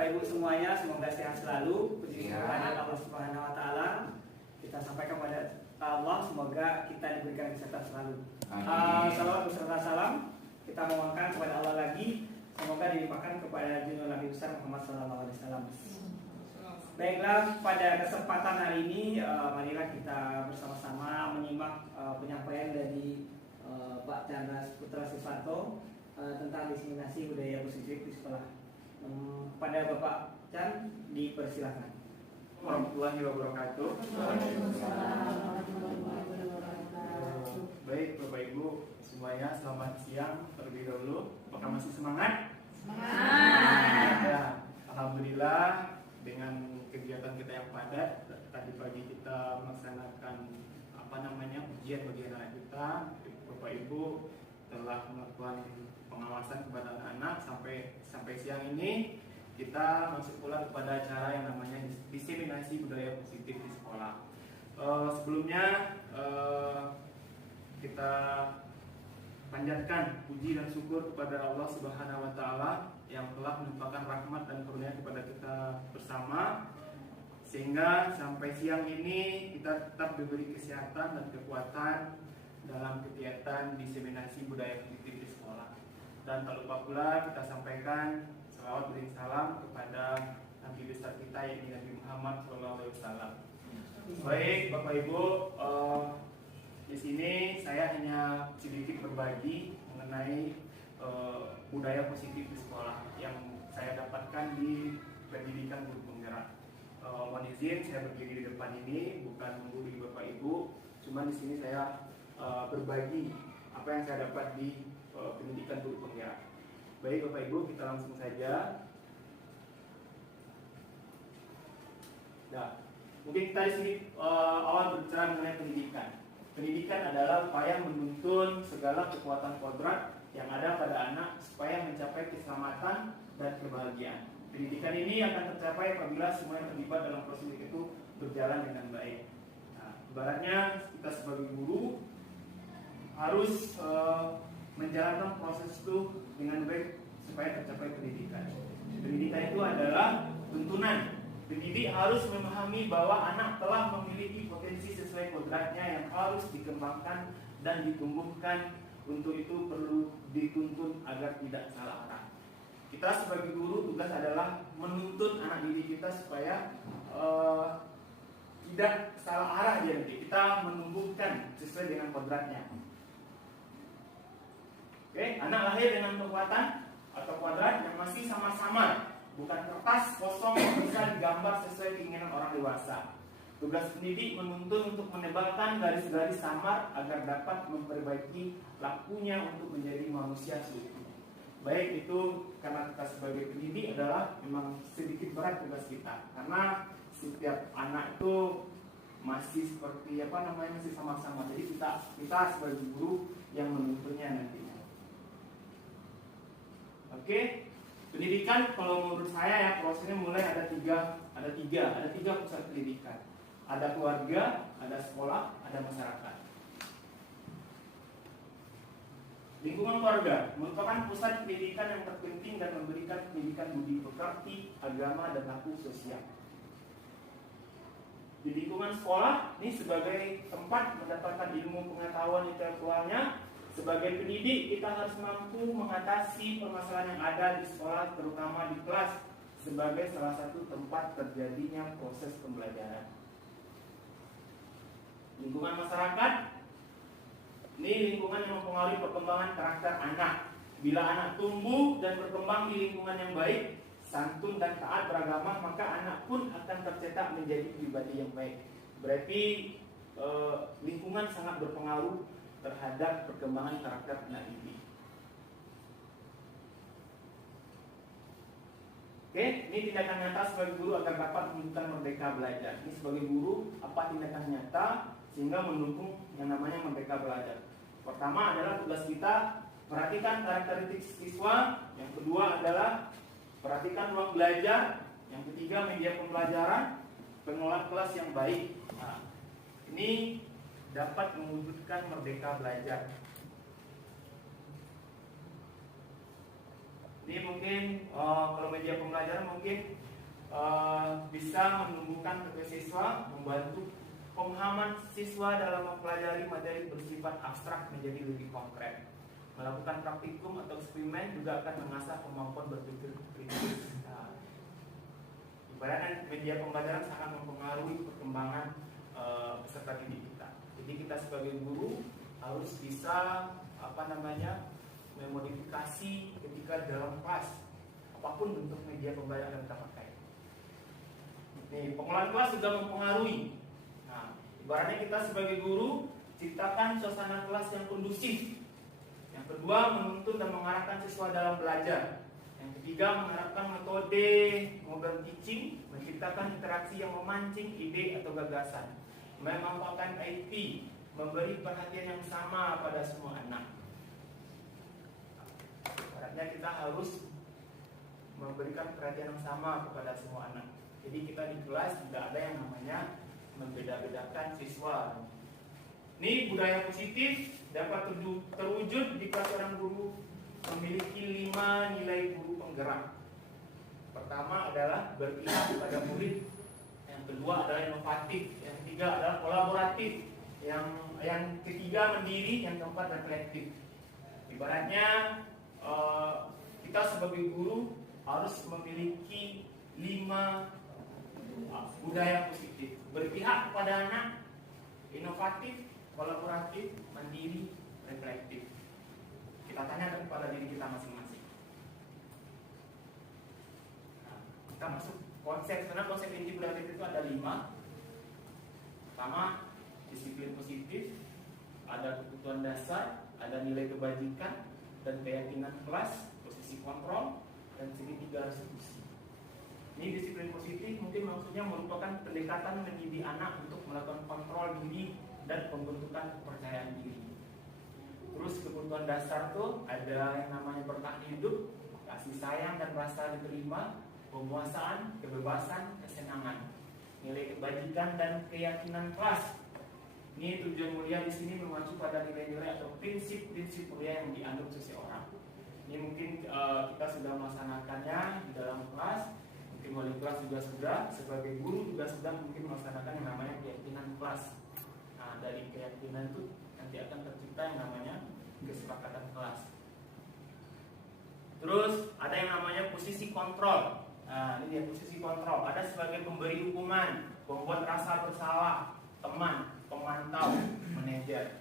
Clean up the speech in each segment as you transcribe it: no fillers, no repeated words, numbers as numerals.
Bapak Ibu semuanya, semoga sehat selalu. Puji kepada Allah Subhanahu wa taala. Kita sampaikan kepada Allah, semoga kita diberikan kesehatan selalu. Salawat beserta salam kita mohonkan kepada Allah lagi, semoga dilimpahkan kepada junjungan Nabi besar Muhammad SAW. Baiklah, pada kesempatan hari ini marilah kita bersama-sama menyimak penyampaian dari Pak Chandra Putra Sifanto tentang diseminasi budaya positif di sekolah. Pada Bapak Chan, dipersilakan. Warahmatullahi wabarakatuh. Baik Bapak Ibu semuanya, selamat siang terlebih dahulu. Apakah masih semangat? Semangat. Ya, alhamdulillah dengan kegiatan kita yang padat. Tadi pagi kita melaksanakan ujian bagi anak kita. Bapak Ibu telah melakukan pengawasan kepada anak-anak sampai siang ini kita masuk pula kepada acara yang namanya diseminasi budaya positif di sekolah. Sebelumnya kita panjatkan puji dan syukur kepada Allah Subhanahu wa taala yang telah melimpahkan rahmat dan karunia kepada kita bersama, sehingga sampai siang ini kita tetap diberi kesehatan dan kekuatan dalam kegiatan diseminasi budaya positif di sekolah. Dan tak lupa pula kita sampaikan salawat beri salam kepada Nabi besar kita yaitu Nabi Muhammad SAW. Baik Bapak Ibu, di sini saya hanya sedikit berbagi mengenai budaya positif di sekolah yang saya dapatkan di pendidikan guru penggerak. Mohon izin saya berdiri di depan ini bukan menggurui Bapak Ibu, cuma di sini saya berbagi apa yang saya dapat di pendidikan guru penggerak. Baik Bapak Ibu, kita langsung saja. Nah, mungkin kita di sini awal berbicara mengenai pendidikan. Pendidikan adalah upaya menuntun segala kekuatan kodrat yang ada pada anak supaya mencapai keselamatan dan kebahagiaan. Pendidikan ini akan tercapai apabila semua yang terlibat dalam proses itu berjalan dengan baik. Nah, ibaratnya kita sebagai guru harus menjalankan proses itu dengan baik supaya tercapai pendidikan. Pendidikan itu adalah tuntunan. Pendidik harus memahami bahwa anak telah memiliki potensi sesuai kodratnya yang harus dikembangkan dan ditumbuhkan. Untuk itu perlu dituntun agar tidak salah arah. Kita sebagai guru tugas adalah menuntun anak didik kita supaya tidak salah arah dia nanti. Kita menumbuhkan sesuai dengan kodratnya. Oke, anak lahir dengan kekuatan atau kuadrat yang masih sama-sama, bukan kertas kosong yang bisa digambar sesuai keinginan orang dewasa. Tugas pendidik menuntun untuk menebalkan garis-garis samar agar dapat memperbaiki lakunya untuk menjadi manusia seutuhnya. Baik itu karena kita sebagai pendidik adalah memang sedikit berat tugas kita, karena setiap anak itu masih seperti masih sama-sama. Jadi kita sebagai guru yang menuntunnya nantinya. Oke, pendidikan kalau menurut saya ya prosesnya mulai ada tiga pusat pendidikan. Ada keluarga, ada sekolah, ada masyarakat. Lingkungan keluarga merupakan pusat pendidikan yang terpenting dan memberikan pendidikan budi pekerti, agama, dan laku sosial. Di lingkungan sekolah ini sebagai tempat mendapatkan ilmu pengetahuan intelektualnya. Sebagai pendidik kita harus mampu mengatasi permasalahan yang ada di sekolah, terutama di kelas, sebagai salah satu tempat terjadinya proses pembelajaran. Lingkungan masyarakat ini lingkungan yang mempengaruhi perkembangan karakter anak. Bila anak tumbuh dan berkembang di lingkungan yang baik, santun dan taat beragama, maka anak pun akan tercetak menjadi pribadi yang baik. Berarti lingkungan sangat berpengaruh terhadap perkembangan karakter anak didik. Oke, ini tindakan nyata sebagai guru agar dapat menunjukkan merdeka belajar. Ini sebagai guru apa tindakan nyata sehingga mendukung yang namanya merdeka belajar. Pertama adalah tugas kita perhatikan karakteristik siswa. Yang kedua adalah perhatikan ruang belajar. Yang ketiga media pembelajaran, pengelola kelas yang baik. Nah, ini dapat mewujudkan merdeka belajar. Ini mungkin kalau media pembelajaran mungkin bisa menumbuhkan kedua siswa, membantu pemahaman siswa dalam mempelajari materi bersifat abstrak menjadi lebih konkret. Melakukan praktikum atau eksperimen juga akan mengasah kemampuan berpikir kritis. Ibaratnya media pembelajaran sangat mempengaruhi perkembangan peserta didik kita. Jadi kita sebagai guru harus bisa memodifikasi ketika dalam kelas apapun bentuk media pembelajaran yang kita pakai. Nih, pengelolaan kelas juga mempengaruhi. Nah, ibaratnya kita sebagai guru ciptakan suasana kelas yang kondusif. Yang kedua, menuntun dan mengarahkan siswa dalam belajar. Yang ketiga, menerapkan metode modern teaching, menciptakan interaksi yang memancing ide atau gagasan, memanfaatkan IP, memberi perhatian yang sama pada semua anak. Artinya kita harus memberikan perhatian yang sama kepada semua anak. Jadi kita di kelas tidak ada yang namanya membeda-bedakan siswa. Ini budaya positif dapat terwujud jika seorang guru memiliki 5 nilai guru penggerak. Pertama adalah berpihak pada murid. Yang kedua adalah inovatif. Yang ketiga adalah kolaboratif. Yang ketiga mandiri. Yang keempat reflektif. Ibaratnya kita sebagai guru harus memiliki 5 budaya positif. Berpihak kepada anak, inovatif, kolaboratif, mandiri, reflektif. Kita tanyakan kepada diri kita masing-masing. Nah, kita masuk konsep. Karena konsep inti budaya itu ada 5. Pertama, disiplin positif, ada kebutuhan dasar, ada nilai kebajikan dan keyakinan kelas, posisi kontrol, dan segitiga restitusi. Ini disiplin positif mungkin maksudnya merupakan pendekatan mendidik anak untuk melakukan kontrol diri dan pembentukan kepercayaan diri. Terus kebutuhan dasar tuh ada yang namanya bertahan hidup, kasih sayang dan rasa diterima, pemuasaan, kebebasan, kesenangan, nilai kebajikan dan keyakinan kelas. Ini tujuan mulia di sini mengacu pada nilai-nilai atau prinsip-prinsip mulia yang dianut seseorang. Ini mungkin kita sudah melaksanakannya di dalam kelas. Mungkin wali kelas juga sudah, sebagai guru juga sudah mungkin melaksanakan yang namanya keyakinan kelas. Nah, dari keyakinan itu nanti akan tercipta yang namanya kesepakatan kelas. Terus ada yang namanya posisi kontrol. Nah, ini dia posisi kontrol. Ada sebagai pemberi hukuman, pembuat rasa bersalah, teman, pemantau, manajer.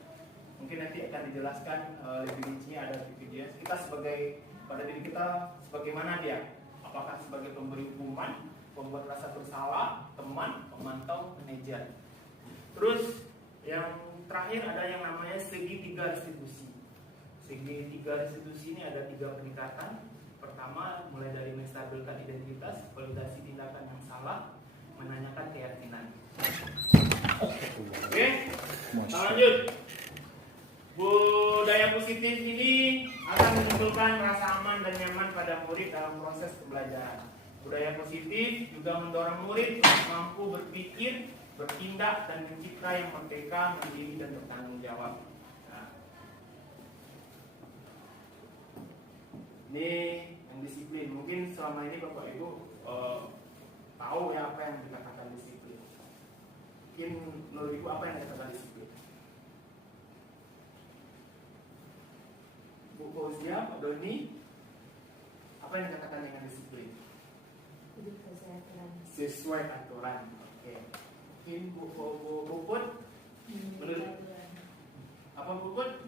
Mungkin nanti akan dijelaskan lebih rincinya ada di video. Kita sebagai pada diri kita sebagaimana dia? Apakah sebagai pemberi hukuman, pembuat rasa bersalah, teman, pemantau, manajer. Terus yang terakhir ada yang namanya segitiga restitusi. Segitiga restitusi ini ada 3 pendekatan. Pertama, mulai dari menstabilkan identitas, validasi tindakan yang salah, menanyakan keyakinan. Oke, kita lanjut. Budaya positif ini akan menimbulkan rasa aman dan nyaman pada murid dalam proses pembelajaran. Budaya positif juga mendorong murid mampu berpikir, bertindak, dan mencipta yang merdeka, mandiri, dan bertanggung jawab. Nah, ini yang disiplin. Mungkin selama ini Bapak Ibu tahu ya apa yang dikatakan disiplin. Mungkin menurut Ibu apa yang dikatakan disiplin? Bu Fauzia, Pak Doni, apa yang dikatakan dengan disiplin? Hidup sesuai aturan. Sesuai aturan. Oke. Mungkin Bu Puput, menurut apa Puput?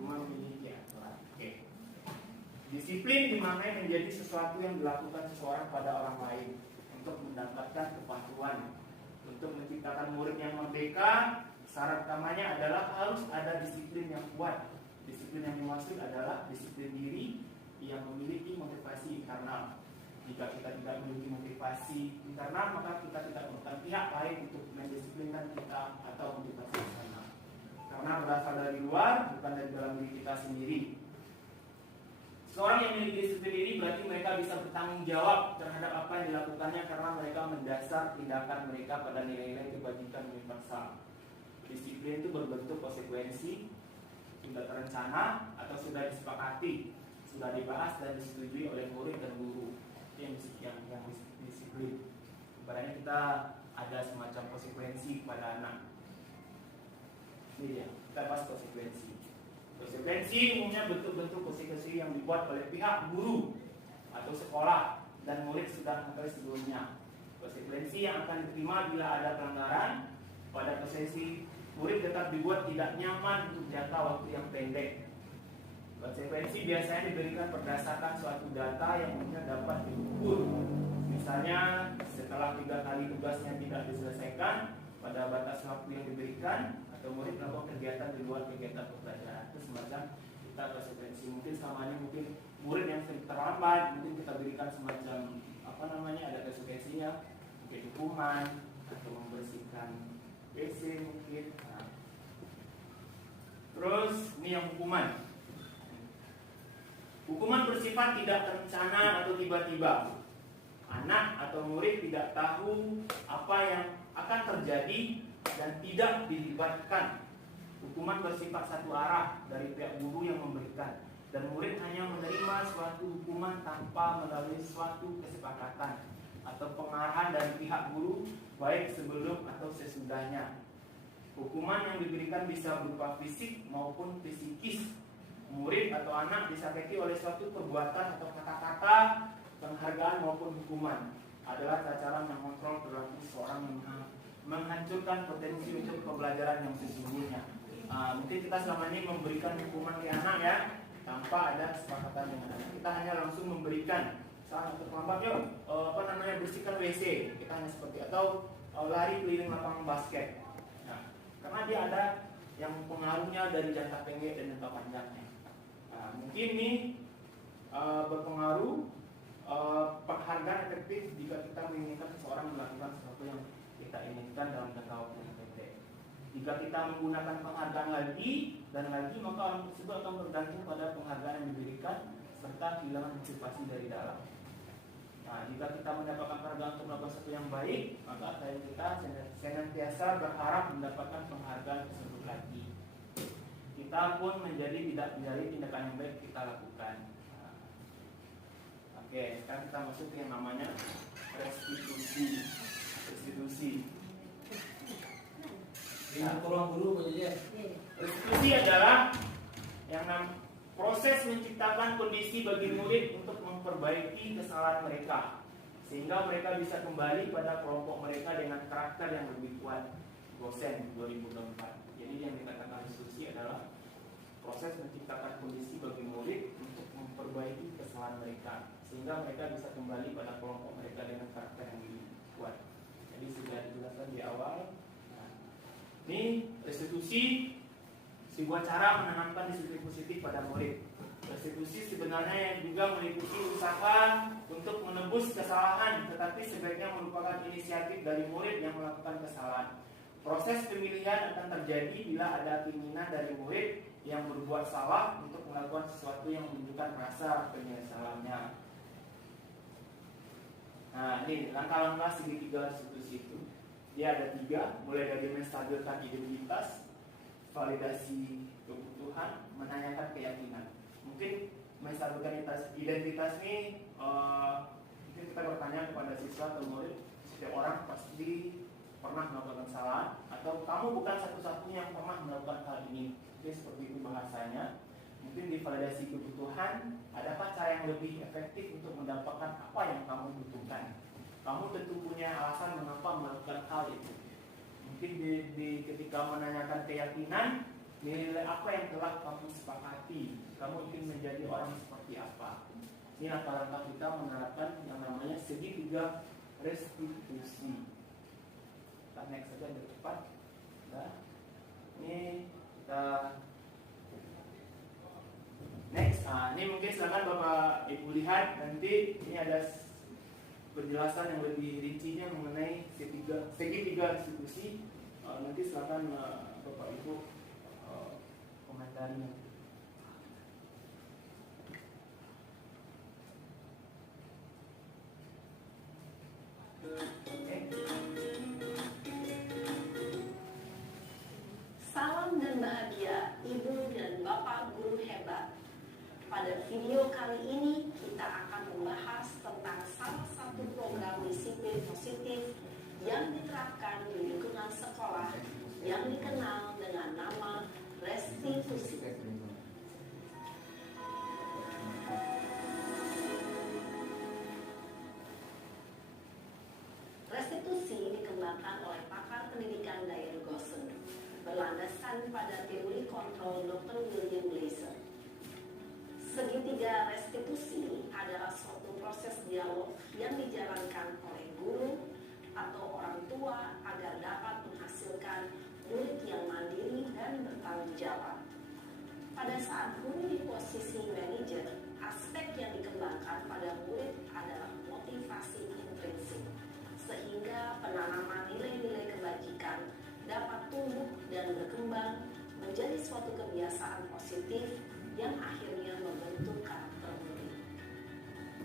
Memiliki aturan. Oke. Disiplin dimaknai menjadi sesuatu yang dilakukan seseorang pada orang lain untuk mendapatkan kepatuhan. Untuk menciptakan murid yang merdeka, syarat utamanya adalah harus ada disiplin yang kuat. Disiplin yang dimaksud adalah disiplin diri yang memiliki motivasi internal. Jika kita tidak memiliki motivasi internal, maka kita tidak memerlukan pihak lain untuk mendisiplinkan kita atau motivasi eksternal. Karena berasal dari luar, bukan dari dalam diri kita sendiri. Seorang yang memiliki disiplin diri berarti mereka bisa bertanggung jawab terhadap apa yang dilakukannya karena mereka mendasar tindakan mereka pada nilai-nilai kebajikan universal. Disiplin itu berbentuk konsekuensi, sudah terencana atau sudah disepakati. sudah dibahas dan disetujui oleh murid dan guru. Itu yang disiplin. Ibaratnya kita ada semacam konsekuensi pada anak. Ini dia, kita bahas konsekuensi. Konsekuensi umumnya bentuk-bentuk konsekuensi yang dibuat oleh pihak guru atau sekolah dan murid sudah mengetahui sebelumnya. Konsekuensi yang akan diterima bila ada pelanggaran pada konsekuensi murid tetap dibuat tidak nyaman untuk jangka waktu yang pendek. Konsekuensi biasanya diberikan berdasarkan suatu data yang umumnya dapat diukur. Misalnya setelah 3 kali tugasnya tidak diselesaikan pada batas waktu yang diberikan, atau murid melakukan kegiatan di luar kegiatan pembelajaran. Itu semacam kita konsekuensi. Mungkin sama ini mungkin murid yang sering terlambat, mungkin kita berikan semacam ada konsekuensinya, mungkin hukuman atau membersihkan WC mungkin. Nah. Terus ini yang hukuman. Hukuman bersifat tidak terencana atau tiba-tiba. Anak atau murid tidak tahu apa yang akan terjadi dan tidak dilibatkan. Hukuman bersifat satu arah dari pihak guru yang memberikan, dan murid hanya menerima suatu hukuman tanpa melalui suatu kesepakatan atau pengarahan dari pihak guru, baik sebelum atau sesudahnya. Hukuman yang diberikan bisa berupa fisik maupun psikis. Murid atau anak disakiti oleh suatu perbuatan atau kata-kata, penghargaan maupun hukuman adalah cara mengontrol perilaku seorang yang menghancurkan potensi untuk pembelajaran yang sesungguhnya. Mungkin kita selama ini memberikan hukuman ke anak ya, tanpa ada kesepakatan dengan anak. Kita hanya langsung memberikan, saat terlambat yuk, bersihkan WC. Kita hanya seperti atau lari keliling lapangan basket. Nah, karena dia ada yang pengaruhnya dari jangka pendek dan jangka panjangnya. Nah, mungkin ini berpengaruh penghargaan efektif jika kita menginginkan seseorang melakukan sesuatu yang kita inginkan dalam jangka waktu yang pendek. Jika kita menggunakan penghargaan lagi dan lagi, maka orang tersebut akan bergantung pada penghargaan yang diberikan serta kehilangan motivasi dari dalam. Nah, jika kita mendapatkan penghargaan untuk melakukan sesuatu yang baik, maka kita senantiasa berharap mendapatkan penghargaan tersebut lagi. Kita pun menjadi tidak menjadi tindakan yang baik kita lakukan. Nah, oke, sekarang kita masuk ke yang namanya restitusi. Restitusi adalah proses menciptakan kondisi bagi murid untuk memperbaiki kesalahan mereka, sehingga mereka bisa kembali pada kelompok mereka dengan karakter yang lebih kuat. Gosen 2004. Jadi yang dikatakan restitusi adalah proses menciptakan kondisi bagi murid untuk memperbaiki kesalahan mereka, sehingga mereka bisa kembali pada kelompok mereka dengan karakter yang lebih kuat. Jadi sudah dijelaskan di awal. Nah, ini restitusi sebuah cara menanamkan disiplin positif pada murid. Restitusi sebenarnya yang juga meliputi usaha untuk menebus kesalahan, tetapi sebaiknya merupakan inisiatif dari murid yang melakukan kesalahan. Proses pemilihan akan terjadi bila ada keinginan dari murid yang berbuat salah untuk melakukan sesuatu yang menunjukkan rasa penyesalannya. Nah, ini langkah-langkah segitiga restitusi itu. Dia ada 3, mulai dari menstabilkan identitas, validasi kebutuhan, menanyakan keyakinan. Mungkin menstabilkan identitas ini, mungkin kita bertanya kepada siswa atau murid, setiap orang pasti pernah melakukan kesalahan, atau kamu bukan satu-satunya yang pernah melakukan hal ini. Jadi seperti itu bahasanya. Mungkin di validasi kebutuhan, adakah cara yang lebih efektif untuk mendapatkan apa yang kamu butuhkan? Kamu tentu punya alasan mengapa melakukan hal itu. Mungkin ketika menanyakan keyakinan, nilai apa yang telah kamu sepakati? Kamu ingin menjadi orang seperti apa? Ini langkah-langkah kita menerapkan yang namanya segitiga restitusi. Kita next saja lebih cepat. Nah, ini kita next. Ini mungkin silakan Bapak Ibu lihat nanti. Ini ada penjelasan yang lebih rincinya mengenai segitiga restitusi. Nanti silakan Bapak Ibu komentari nanti. Salam dan bahagia Ibu dan Bapak guru hebat. Pada video kali diterapkan di lingkungan sekolah yang dikenal dengan nama restitusi. Restitusi dikembangkan oleh pakar pendidikan Diane Gosson, berlandaskan pada teori kontrol Dr. William Glasser. Segitiga restitusi adalah suatu proses dialog yang dijalankan oleh guru atau orang tua agar dapat menghasilkan murid yang mandiri dan bertanggung jawab. Pada saat guru di posisi manajer, aspek yang dikembangkan pada murid adalah motivasi intrinsik, sehingga penanaman nilai-nilai kebajikan dapat tumbuh dan berkembang menjadi suatu kebiasaan positif yang akhirnya membentuk karakter murid.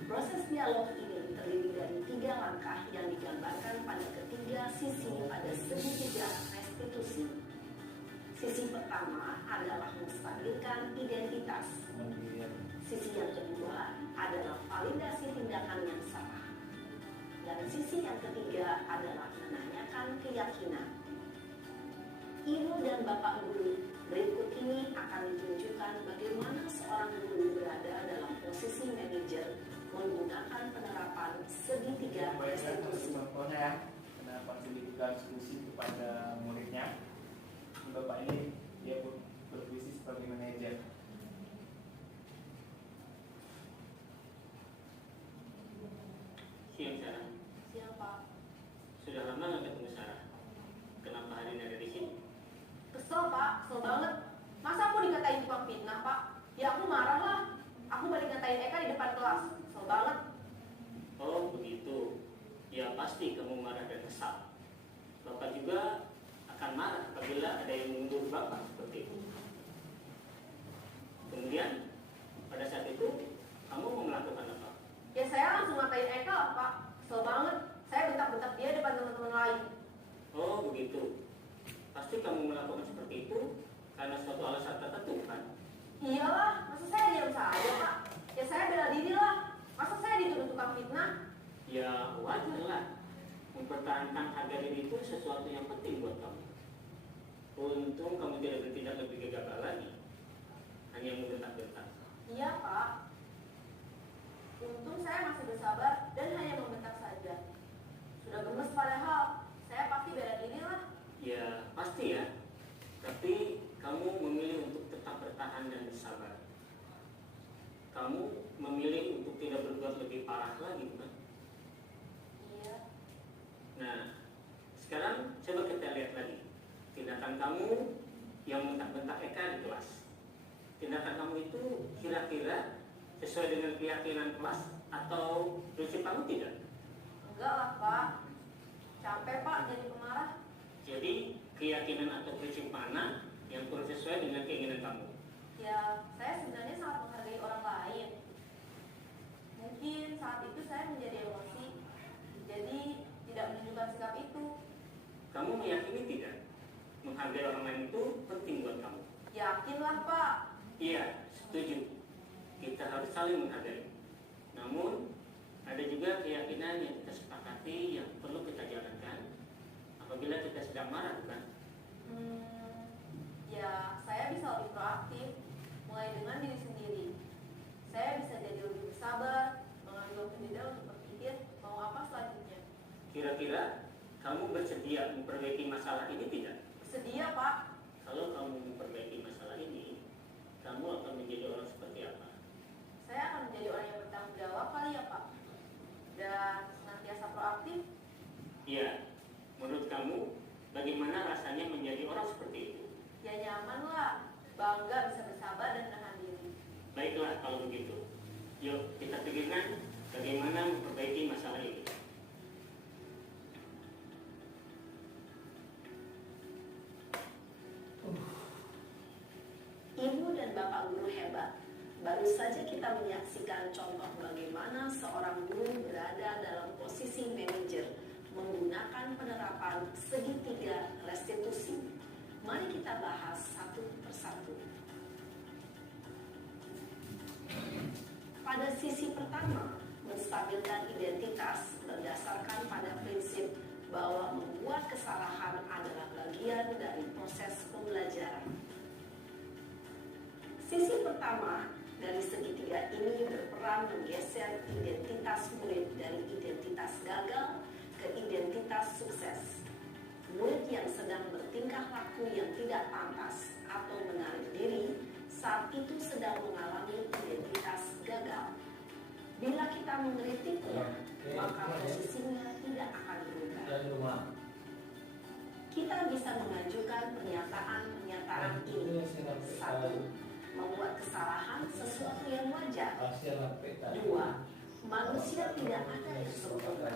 Proses dialog ini terdiri dari 3 langkah yang digambarkan pada ketiga sisi pada segitiga restitusi. Sisi pertama adalah menstabilkan identitas. Sisi yang kedua adalah validasi tindakan yang salah. Dan sisi yang ketiga adalah menanyakan keyakinan. Ibu dan bapak guru, berikut ini akan ditunjukkan bagaimana seorang guru berada dalam posisi manajer menggunakan penerapan segitiga restitusi. Contohnya, penerapan segitiga restitusi kepada muridnya. Bapak ini dia berfungsi sebagai manajer. Siang Sarah. Siap, Pak. Sudah lama nggak ketemu Sarah. Kenapa hari ini ada di sini? Kesel Pak, kesel banget. Masa aku dikatain tukang fitnah Pak? Ya aku marah lah. Aku balik ngatain Eka di depan kelas. Kesel banget. Oh begitu. Ya pasti kamu marah dan kesal. Bapak juga akan marah apabila ada yang menuduh Bapak seperti itu. Kemudian pada saat itu kamu mau melakukan apa? Ya saya langsung ngatain Eka lah Pak. Kesel banget. Saya bentak-bentak dia depan teman-teman lain. Oh begitu. Pasti kamu melakukan seperti itu karena suatu alasan tertentu kan? Iyalah, masa saya diam saja Pak? Ya saya bela diri lah. Masa saya dituduh tukang fitnah? Ya wajar lah. Mempertahankan harga diri itu sesuatu yang penting buat kamu. Untung kamu tidak bertindak lebih gegabah lagi. Hanya membentak-bentak. Iya Pak. Untung saya masih bersabar dan hanya membentak saja. Sudah gemes padahal. Saya pasti bela diri lah. Ya pasti ya. Tapi kamu memilih untuk tetap bertahan dan bersabar. Kamu memilih untuk tidak berbuat lebih parah lagi, bukan? Iya. Nah, sekarang coba kita lihat lagi tindakan kamu yang bentak-bentak Eka di kelas. Tindakan kamu itu kira-kira sesuai dengan keyakinan kelas atau prinsip kamu tidak? Enggak lah Pak. Capek Pak jadi pemarah. Jadi keyakinan atau prinsip mana yang kurang sesuai dengan keinginan kamu? Ya, saya sebenarnya sangat menghargai orang lain. Mungkin saat itu saya menjadi emosi, jadi tidak menunjukkan sikap itu. Kamu meyakini tidak? Menghargai orang lain itu penting buat kamu. Yakinlah Pak. Iya, setuju. Kita harus saling menghargai. Namun, ada juga keyakinan yang kita sepakati yang perlu kita jalankan apabila kita sedang marah, bukan? Ya, saya bisa lebih proaktif, mulai dengan diri sendiri. Saya bisa jadi lebih bersabar, mengambil waktu jeda untuk berpikir mau apa selanjutnya. Kira-kira kamu bersedia memperbaiki masalah ini tidak? Bersedia Pak. Kalau kamu memperbaiki masalah ini, kamu akan menjadi orang seperti apa? Saya akan menjadi orang yang bertanggung jawab kali ya Pak. Dan senantiasa proaktif. Iya, menurut kamu bagaimana rasanya menjadi orang seperti itu? Ya nyaman lah, bangga bisa bersabar dan menahan diri. Baiklah kalau begitu. Yuk kita pikirkan bagaimana memperbaiki masalah ini. Ibu dan bapak guru hebat. Baru saja kita menyaksikan contoh bagaimana seorang guru berada dalam posisi manajer menggunakan penerapan segitiga restitusi. Mari kita bahas satu persatu. Pada sisi pertama, menstabilkan identitas berdasarkan pada prinsip bahwa membuat pertama dari segitiga ini berperan menggeser identitas murid dari identitas gagal ke identitas sukses. Murid yang sedang bertingkah laku yang tidak pantas atau menarik diri saat itu sedang mengalami identitas gagal. Bila kita mengkritiknya, maka posisinya tidak akan berubah. Kita bisa mengajukan pernyataan ini. 1. Membuat kesalahan sesuatu yang wajar. 2. Manusia tidak ada yang sempurna.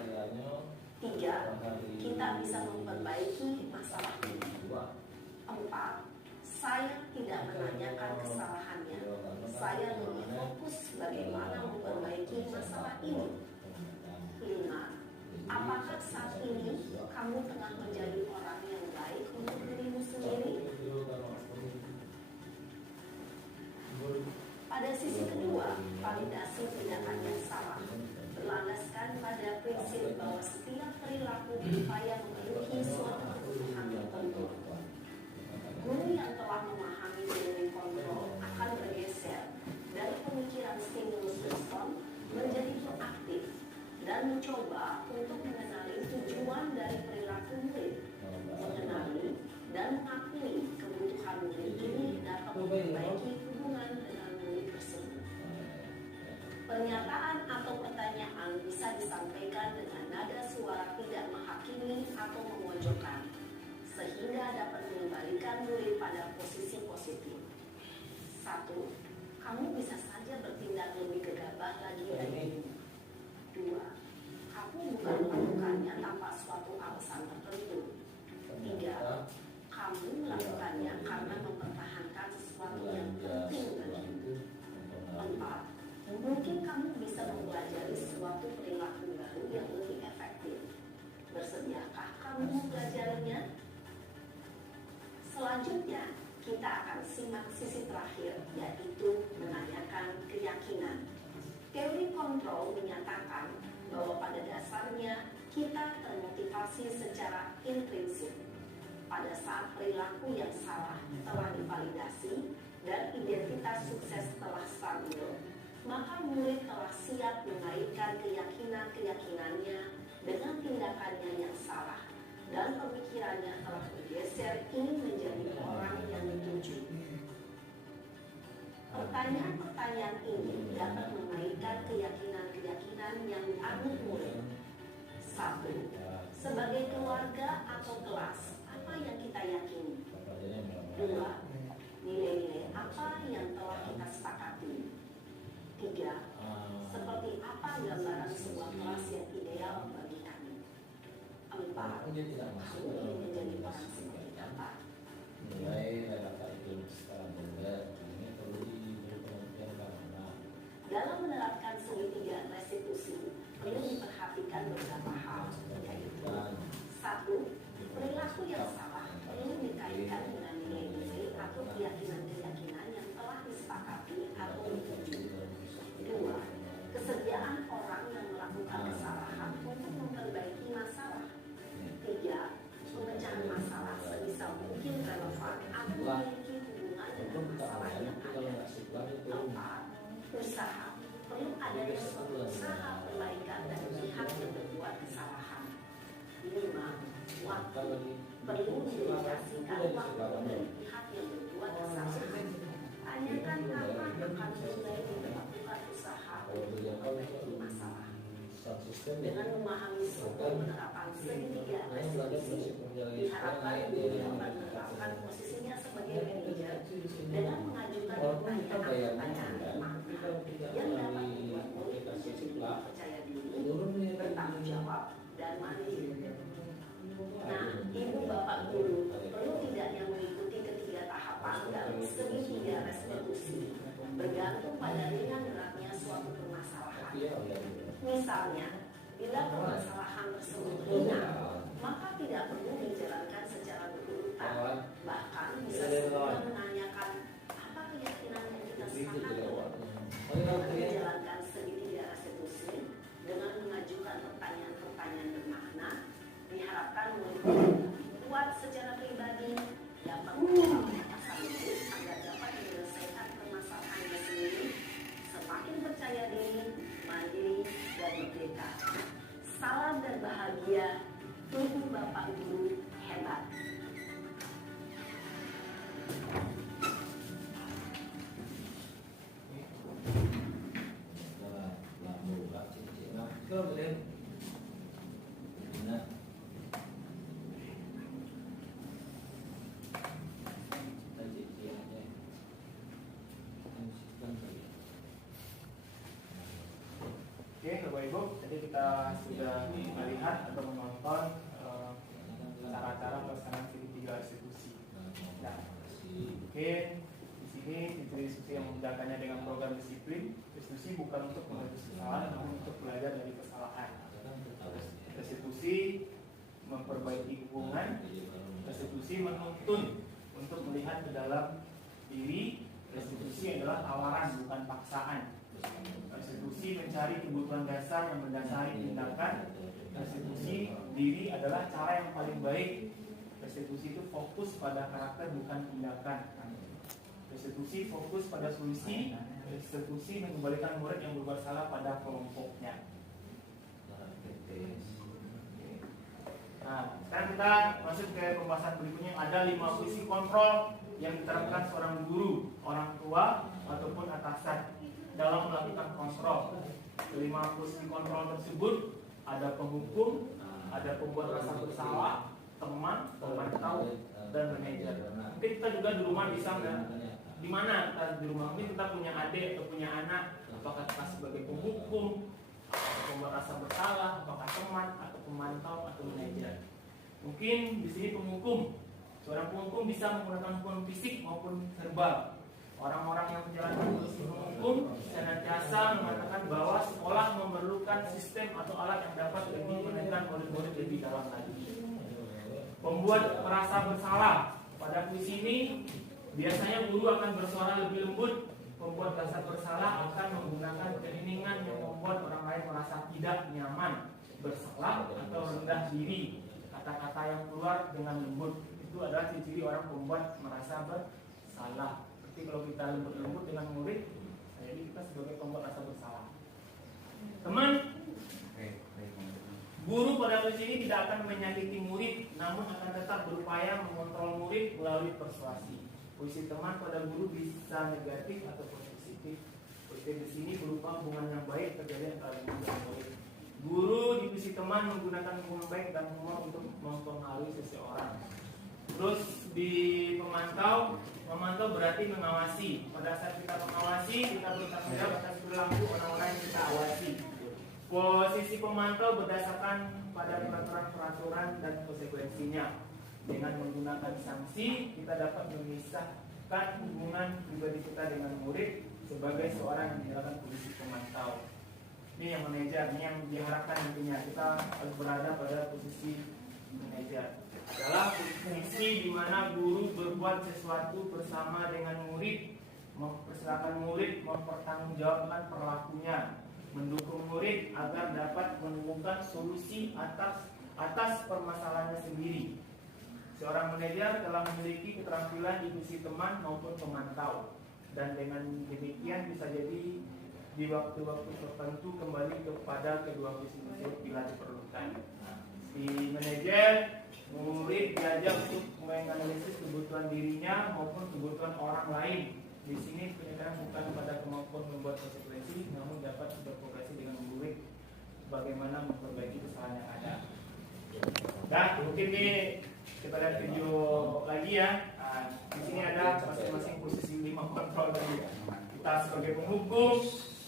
3. Kita bisa memperbaiki masalah ini. 4. Saya tidak menanyakan kesalahannya. Saya lebih fokus bagaimana memperbaiki masalah ini. 5. Apakah saat ini kamu tengah menjadi orang yang baik untuk dirimu sendiri? Pada sisi kedua, validasi tindakan yang salah berlandaskan pada prinsip bahwa setiap perilaku berupaya memenuhi suatu kebutuhan tertentu. Guru yang telah memahami teori kontrol akan bergeser dari pemikiran stimulus respon menjadi proaktif dan mencoba untuk mengenali tujuan dari perilaku murid, mengenali dan mengakui kebutuhan murid ini dapat memperbaiki hubungan dengan murid tersebut. Pernyataan atau pertanyaan bisa disampaikan dengan nada suara tidak menghakimi atau memojokkan, sehingga dapat mengembalikan murid pada posisi positif. 1. Kamu bisa saja bertindak lebih gegabah lagi dari ini. 2. Kamu bukan melakukannya tanpa suatu alasan tertentu. 3. Kamu melakukannya karena mempertahankan sesuatu yang penting bagimu. 4. Mungkin kamu bisa mempelajari suatu perilaku baru yang lebih efektif. Bersediakah kamu mempelajarinya? Selanjutnya, kita akan simak sisi terakhir, yaitu menanyakan keyakinan. Teori kontrol menyatakan bahwa pada dasarnya kita termotivasi secara intrinsik. Pada saat perilaku yang salah telah divalidasi dan identitas sukses telah stabil, maka murid telah siap mengaitkan keyakinan-keyakinannya dengan tindakannya yang salah, dan pemikirannya telah bergeser ingin menjadi orang yang dituju. Pertanyaan-pertanyaan ini dapat mengaitkan keyakinan-keyakinan yang dianut murid. 1. Sebagai keluarga atau kelas, apa yang kita yakini? 2. Nilai-nilai apa yang telah kita sepakati? 3. Seperti apa gambaran sebuah kelas yang ideal bagi kami? 4. Kamu ingin menjadi orang seperti apa? Dalam menerapkan segitiga restitusi, perlu diperhatikan beberapa hal, yaitu 1. Perilaku yang salah perlu dikaitkan dengan nilai-nilai atau keyakinan-keyakinan yang telah disepakati atau dituju. 2. Kesediaan orang yang melakukan kesalahan untuk memperbaiki masalah. 3. Pemecahan masalah sebisa mungkin relevan atau memiliki hubungan dengan masalah yang ada. 4. Usaha. Perlu adanya suatu usaha perbaikan dari pihak yang berbuat kesalahan. 5. Waktu. Perlu didedikasikan waktu dari pihak yang berbuat kesalahan. Tanyakan kapan akan mulai dilakukan usaha untuk memperbaiki masalah. Dengan memahami struktur penerapan segitiga restitusi, diharapkan guru dapat menerapkan posisinya sebagai manajer dengan mengajukan pertanyaan-pertanyaan bermakna yang dapat membuat murid menjadi percaya diri, bertanggung jawab, dan mandiri. Nah, ibu bapak guru perlu tidaknya mengikuti ketiga tahapan dalam segitiga restitusi, bergantung pada ringan beratnya suatu permasalahan. Misalnya, bila permasalahan tersebut ringan, maka tidak perlu dijalankan secara berurutan. Bahkan bisa segera menanyakan apa keyakinan yang kita sepakati. Menjalankan segitiga restitusi dengan mengajukan pertanyaan-pertanyaan bermakna, diharapkan murid kuat secara pribadi, dapat mengetahui murid agar dapat menyelesaikan permasalahan dan bahagia, Ibu Bapak Guru hebat. Oke, Bapak Ibu, tadi kita sudah melihat atau menonton cara-cara pelaksanaan segitiga restitusi. Nah, mungkin di sini restitusi yang membedakannya dengan program disiplin, restitusi bukan untuk menghapus kesalahan, namun untuk belajar dari kesalahan. Restitusi memperbaiki hubungan, restitusi menuntun untuk melihat ke dalam diri, restitusi adalah tawaran bukan paksaan. Restitusi mencari kebutuhan dasar yang mendasari tindakan. Restitusi diri adalah cara yang paling baik. Restitusi itu fokus pada karakter bukan tindakan. Restitusi fokus pada solusi. Restitusi mengembalikan murid yang berbuat salah pada kelompoknya. Nah, sekarang kita masuk ke pembahasan berikutnya. Ada 5 fungsi kontrol yang diterapkan seorang guru, orang tua, ataupun atasan dalam melakukan kontrol. 5 fungsi kontrol tersebut ada penghukum, ada pembuat rasa bersalah, teman, pemantau, dan manajer. Mungkin kita juga di rumah bisa di mana kita di rumah mungkin kita punya adik atau punya anak, apakah kita sebagai penghukum, atau pembuat rasa bersalah, apakah teman atau pemantau atau manajer. Mungkin di sini penghukum. Seorang penghukum bisa menggunakan hukuman fisik maupun verbal. Orang-orang yang menjalankan fungsi penghukum senantiasa mengatakan bahwa sekolah memerlukan sistem atau alat yang dapat lebih menekan murid-murid lebih dalam lagi. Pembuat merasa bersalah. Pada fungsi ini biasanya guru akan bersuara lebih lembut. Pembuat rasa bersalah akan menggunakan keheningan yang membuat orang lain merasa tidak nyaman, bersalah atau rendah diri. Kata-kata yang keluar dengan lembut itu adalah ciri-ciri orang pembuat merasa bersalah. Seperti kalau kita lembut-lembut dengan murid, jadi kita sebagai pembuat rasa bersalah. Teman, guru pada fungsi ini tidak akan menyakiti murid, namun akan tetap berupaya mengontrol murid melalui persuasi. Fungsi teman pada guru bisa negatif atau positif. Positif di sini berupa hubungan yang baik terjadi antara guru dan murid. Guru di fungsi teman menggunakan hubungan baik dan humor untuk mempengaruhi seseorang. Terus di memantau berarti mengawasi. Pada saat kita mengawasi, kita bertanggung jawab atas perilaku orang-orang yang kita awasi. Posisi pemantau berdasarkan pada peraturan-peraturan dan konsekuensinya. Dengan menggunakan sanksi, kita dapat memisahkan hubungan pribadi kita dengan murid sebagai seorang yang menjalankan posisi pemantau. Ini yang manajer, ini yang diharapkan nantinya kita harus berada pada posisi manajer. Adalah fungsi di mana guru berbuat sesuatu bersama dengan murid, mempersilahkan murid mempertanggungjawabkan perilakunya, mendukung murid agar dapat menemukan solusi atas permasalahannya sendiri. Seorang manajer telah memiliki keterampilan di fungsi teman maupun pemantau, dan dengan demikian bisa jadi di waktu-waktu tertentu kembali kepada kedua fungsi tersebut bila diperlukan. Di manajer, murid diajak untuk menganalisis kebutuhan dirinya maupun kebutuhan orang lain. Di sini penekanan bukan pada kemampuan membuat konsekuensi, namun dapat berkomunikasi dengan murid bagaimana memperbaiki kesalahan yang ada. Dan mungkin nih kita lihat video lagi ya. Nah, di sini ada masing-masing posisi 5 kontrol tadi. Kita sebagai penghukum,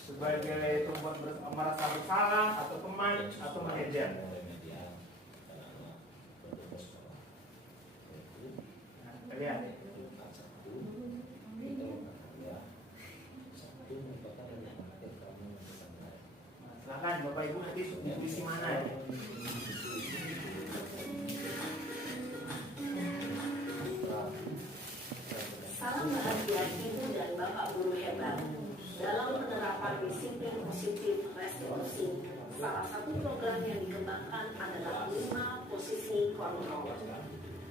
sebagai pembuat merasa bersalah, atau teman, atau manajer. Nah, lihat. Silakan Bapak Ibu nanti di posisi mana ya? Salam bahagia Ibu dan Bapak Guru hebat. Dalam penerapan disiplin positif restitusi, salah satu program yang dikembangkan adalah 5 posisi kontrol.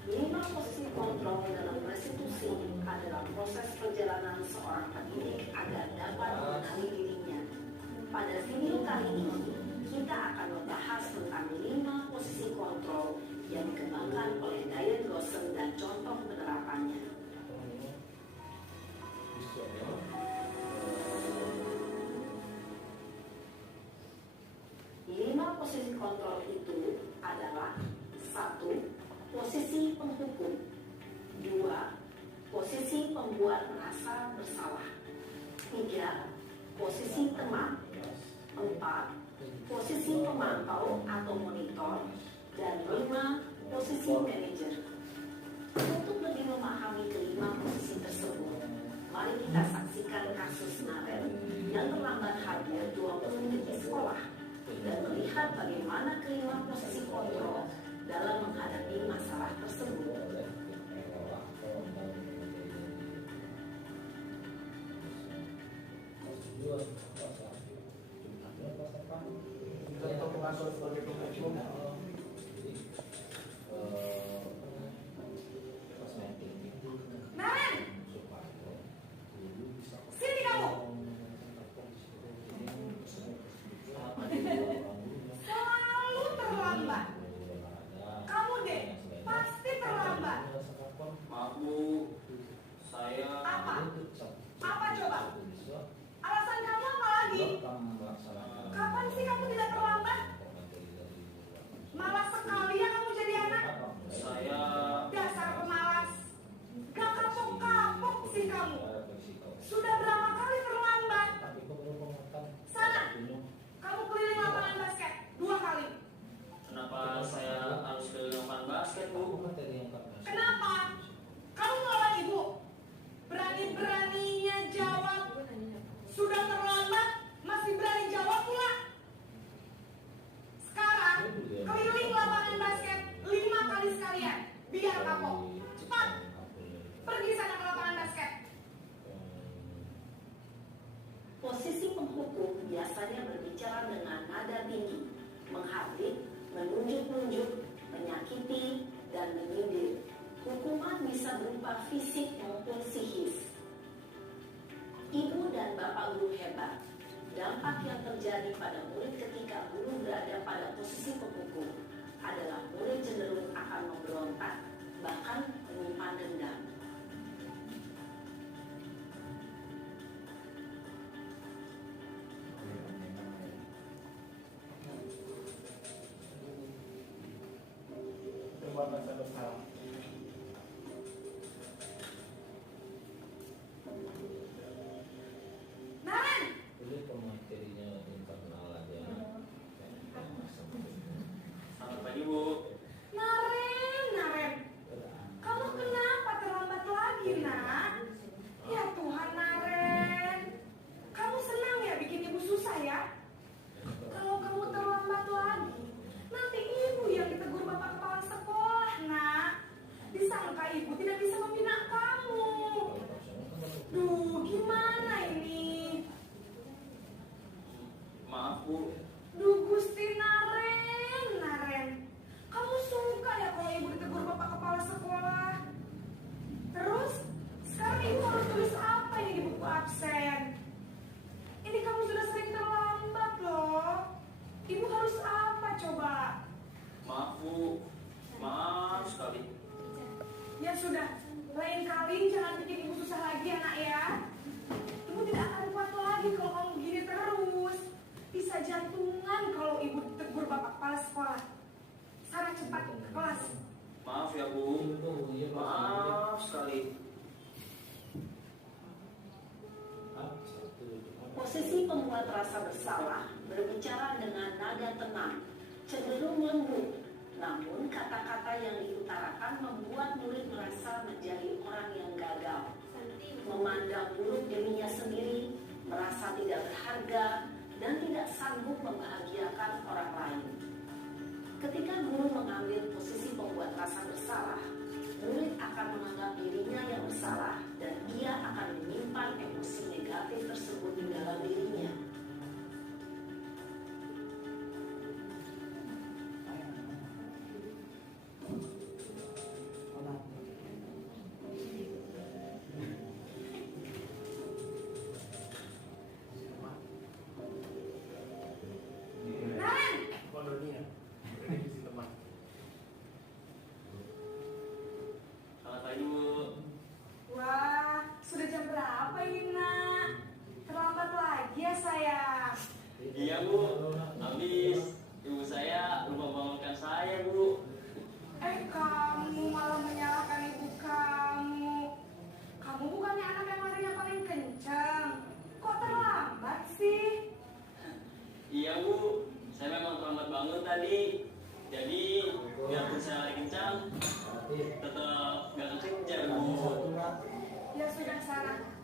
5 posisi kontrol dalam restitusi adalah proses perjalanan seorang pendidik agar dapat mengenali dirinya. Pada video kali ini, kita akan membahas tentang merupakan 5 posisi kontrol yang dikembangkan oleh Diane Lawson dan contoh penerapannya. Posisi kontrol itu adalah 1. Posisi penghukum, 2. Posisi pembuat merasa bersalah, 3. Posisi teman, 4. Posisi pemantau atau monitor, dan 5. Posisi manajer. Untuk lebih memahami kelima posisi tersebut, mari kita saksikan kasus Naren yang terlambat hadir 20 menit di sekolah dan melihat bagaimana kelima posisi kontrol dalam menghadapi masalah tersebut. Contoh pengasuh sebagai penghukum. Naren, sini kamu. Selalu terlambat. Kamu deh, pasti terlambat. Maaf Bu, saya Apa? Apa coba? Alasan kamu apa lagi? Kapan sih kamu tidak terlambat? Malas sekali ya kamu jadi anak. saya Dasar pemalas. Gak kapok-kapok sih kamu. Sudah berapa kali terlambat? Sana, kamu keliling lapangan basket 2 kali. kenapa saya harus ke lapangan basket Bu? Kenapa? Kamu melawan ibu. Berani-beraninya jawab. Sudah terlambat, masih berani jawab pula. Sekarang, keliling lapangan basket 5 kali sekalian. Biar kapok. Cepat, pergi sana ke lapangan basket. Posisi penghukum biasanya berbicara dengan nada tinggi, menghardik, menunjuk-nunjuk, menyakiti, dan menyindir. Hukuman bisa berupa fisik maupun psikis. Ibu dan bapak guru hebat. Dampak yang terjadi pada murid ketika guru berada pada posisi penghukum adalah murid cenderung akan memberontak, bahkan menyimpan dendam. Pembuat merasa bersalah. Naren, Selamat pagi Bu. Naren. Kamu kenapa terlambat lagi, nak? Ya Tuhan, Naren. Kamu senang ya bikin ibu susah ya? Kalau kamu terlambat lagi, nanti ibu yang ditegur bapak kepala sekolah, nak. Disangka ibu tidak bisa membina kamu. Duh, gimana ini? Maaf Bu, Duh, Gusti Naren. Kamu suka ya kalau ibu ditegur bapak kepala sekolah? Terus, sekarang ibu harus tulis apa ini di buku absen? Ini kamu sudah sering terlambat loh. Ibu harus apa coba? maaf Bu, maaf sekali. Ya sudah, lain kali jangan bikin ibu susah lagi ya nak ya. Ibu tidak akan kuat lagi kalau kamu begini terus. Bisa jantungan kalau ibu ditegur bapak kepala sekolah. Sana cepat ke kelas. Maaf ya Bu, maaf sekali. Posisi pembuat rasa bersalah berbicara dengan nada tenang, cenderung lembut. Namun kata-kata yang diutarakan membuat murid merasa menjadi orang yang gagal, memandang buruk dirinya sendiri, merasa tidak berharga, dan tidak sanggup membahagiakan orang lain. Ketika guru mengambil posisi pembuat rasa bersalah, murid akan menganggap dirinya yang bersalah dan ia akan menyimpan emosi negatif tersebut di dalam dirinya. Naren, Kolonia.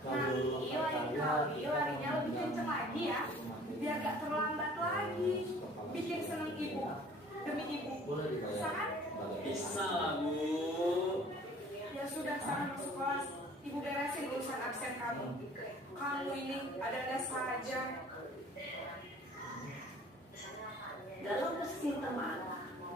Nanti lain kali larinya lebih kenceng lagi ya, biar gak terlambat lagi. Bikin seneng ibu demi ibu. Bisa kan? Bisa lah Bu. Ya sudah, sana masuk kelas. Ibu beresin urusan absen kamu. Kamu ini ada-ada saja. Dalam posisi teman,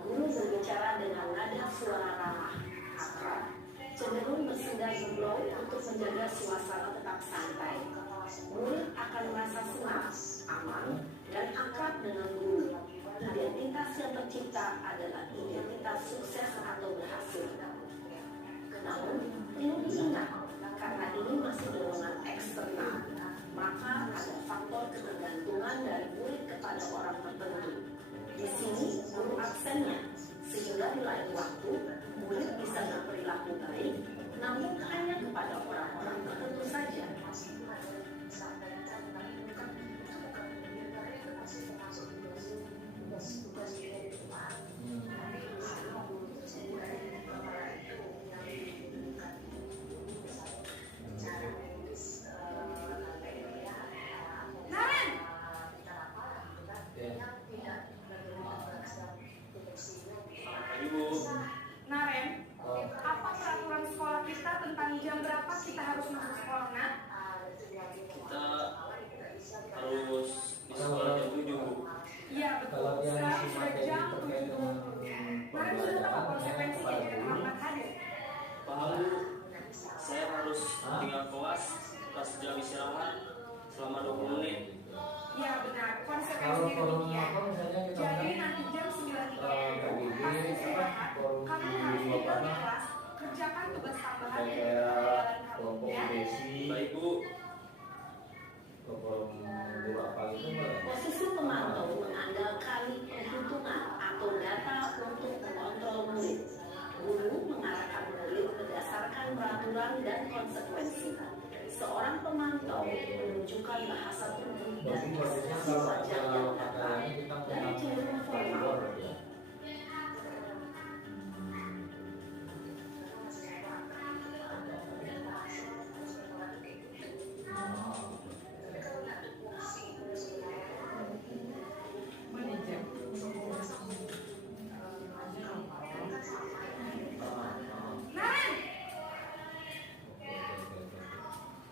guru berbicara dengan nada suara ramah, akrab, cenderung bersenda gurau untuk menjaga suasana tetap santai. Murid akan merasa senang, aman, dan akrab dengan guru. Identitas yang tercipta adalah identitas sukses atau berhasil. Namun, perlu diingat, karena ini masih dorongan eksternal, maka ada faktor ketergantungan dari murid kepada orang tertentu. Di sini, guru absennya, sehingga di lain waktu, murid bisa berperilaku baik, namun hanya kepada orang-orang tertentu saja. Naren, Ibu. Naren, apa peraturan sekolah kita tentang jam berapa kita harus masuk sekolah, Nak? Kita harus di sekolah jam 7 Bu. Iya betul, sekarang sudah jam 7.20. Naren sudah tahu konsekuensinya jika terlambat hadir. Paham Bu. Saya harus tinggal kelas jam istirahat selama 20 menit. Iya benar, konsekuensinya demikian. Jadi nanti jam 9.30 pas istirahat, kamu harus tinggal di kelas, kerjakan tugas tambahan yang pelajaran kamu ya. Baik Bu. Posisi pemantau mengandalkan penghitungan atau data untuk mengontrol murid. Guru mengarahkan murid berdasarkan peraturan dan konsekuensi. Seorang pemantau menunjukkan bahasa tubuh dan ekspresi wajah yang nyata dan cenderung formal. Naren,